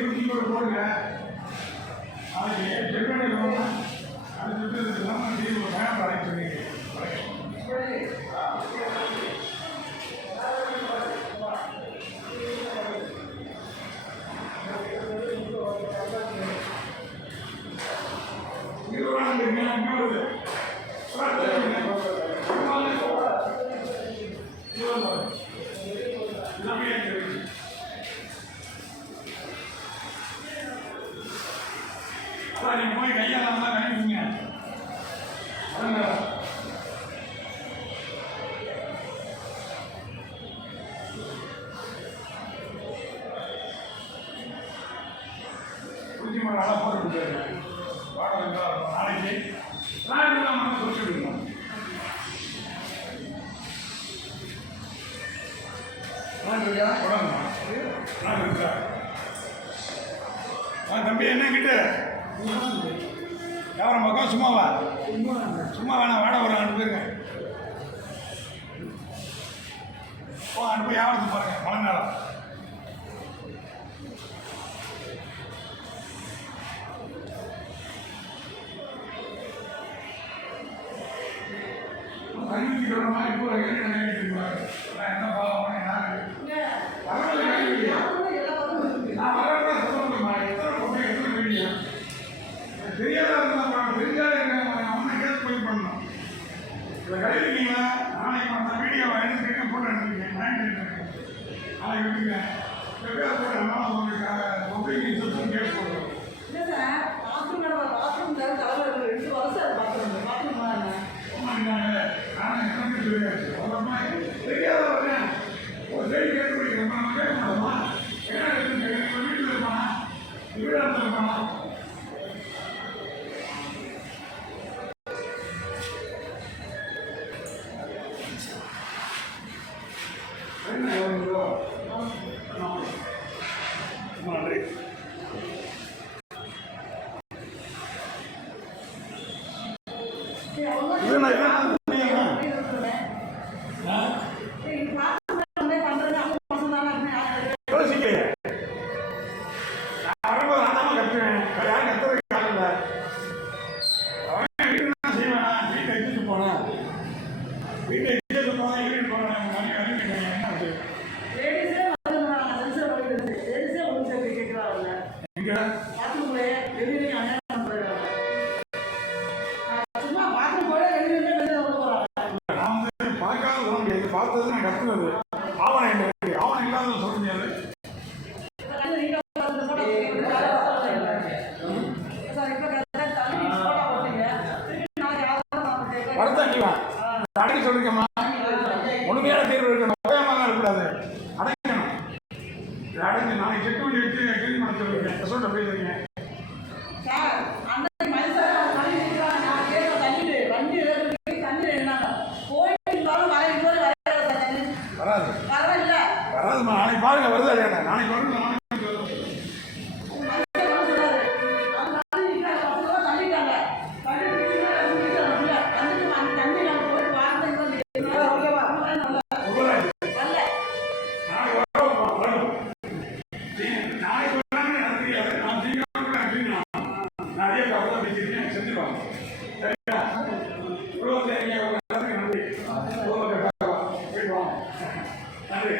போடுங்க. நாளைக்கு செல்வனை அது சுற்றுறதுக்கு இல்லாமல் நீங்கள் பயணம் அழைச்சிருக்கீங்க. நீங்க போய் கையாலாம் கழிவுங்க. குடிச்சி மரம் நல்லா போட்டு கொடுத்தாரு. நாளைக்கு நாளைக்கு குறிச்சு விடுங்க. தம்பி என்ன கிட்ட வியாபாரம் பக்கம் சும்மாவா? சும்மா வேணாம், வாட ஒரு அனுப்பிடுங்க. அனுப்பி வியாபாரத்துக்கு பாருங்க. பழங்காலம் அறிவிச்சு சொல்ற மாதிரி இப்போ என்ன பாவம் தெரியாத தெரிஞ்சாலே அவனை கேஸ் போய் பண்ணணும். இதில் கழிவுங்களா நாளைக்கு அந்த வீடியோவை எடுத்துக்கிட்டு போட்டு அனுப்பிங்க. நாளைக்கு விட்டுங்க கேஸ் போட்டோம்னா உங்களுக்கு ஒப்பீனியன் இன்ஸ்ட்ரக்ஷன் கேஸ் போடுறோம். தெரியாத வரேன் ஒரு சைடு கேட்டு பிடிக்கிறோம். நம்ம கேட்க மாட்டோமா? என்ன வீட்டில் இருப்பானா? வீடாக இருப்பானா? நன்றி. பார்த்தது நான் கற்றுனது ஆவணம் ஆவணம் இல்லாத சொல்ல முடியாது. வருத்தம் அடைக்க சொல்லிருக்கமா? முழுமையான தீர்வு இருக்கணும். ஓயாமல் இருக்கக்கூடாது. அடைக்கணும். அடைஞ்சு நாளைக்கு செக் பண்ணி வச்சு கேள்வி பண்ண சொல்லிருக்கேன். சொல்லிட்டு போயிருக்கீங்க. வராதுமா. நாளைக்கு பாருங்க வருதா இல்லையா? நாளைக்கு வரும். நன்றி.